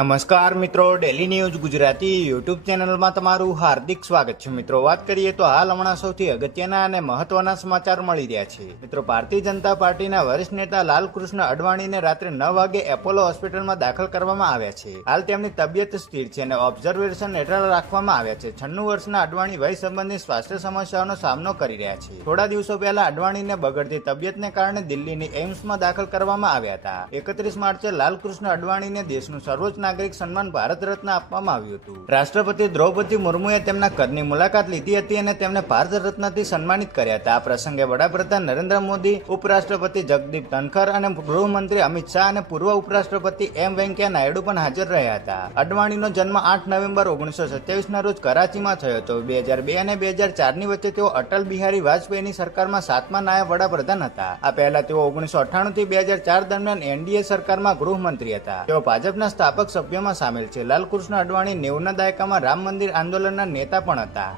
નમસ્કાર મિત્રો, daily news Gujarati YouTube ચેનલમાં તમારું હાર્દિક સ્વાગત છે। મિત્રો, વાત કરીએ તો હાલ હમણાં સૌથી અગત્યના અને મહત્વના સમાચાર મળી રહ્યા છે। મિત્રો, ભારતીય જનતા પાર્ટીના વરિષ્ઠ નેતા લાલકૃષ્ણ અડવાણીને રાત્રે 9 વાગે એપોલો હોસ્પિટલમાં દાખલ કરવામાં આવ્યા છે। હાલ તેમની તબિયત સ્થિર છે અને ઓબ્ઝર્વેશન હેઠળ રાખવામાં આવ્યા છે। 96 વર્ષના અડવાણી વય સંબંધિત સ્વાસ્થ્ય સમસ્યાઓનો સામનો કરી રહ્યા છે। થોડા દિવસો પહેલા અડવાણીને બગડતી તબિયતને કારણે દિલ્હીની એમ્સમાં દાખલ કરવામાં આવ્યા હતા। 31 માર્ચે લાલકૃષ્ણ અડવાણીને દેશનું સર્વોચ્ચ નાગરિક સન્માન ભારત રત્ન આપવામાં આવ્યું હતું। રાષ્ટ્રપતિ દ્રૌપદી મુર્મુએ તેમના ઘરની મુલાકાત લીધી હતી અને તેમને ભારત રત્નથી સન્માનિત કર્યા હતા। આ પ્રસંગે વડાપ્રધાન નરેન્દ્ર મોદી, ઉપરાષ્ટ્રપતિ જગદીપ ધનખર અને ગૃહમંત્રી અમિત શાહ અને પૂર્વ ઉપરાષ્ટ્રપતિ એમ વેંકૈયા નાયડુ પણ હાજર રહ્યા હતા। અડવાણીનો જન્મ 8 નવેમ્બર 1927ના રોજ કરાચીમાં થયો હતો। 2002 અને 2004ની વચ્ચે તેઓ અટલ બિહારી વાજપેયીની સરકારમાં 7મા નાયબ વડાપ્રધાન હતા। આ પહેલા તેઓ 1998 થી 2004 દરમિયાન એનડીએ સરકારમાં ગૃહમંત્રી હતા। તેઓ ભાજપના સ્થાપક સભ્યોમાં સામેલ છે। લાલકૃષ્ણ અડવાણી 90ના દાયકામાં રામ મંદિર આંદોલનના નેતા પણ હતા।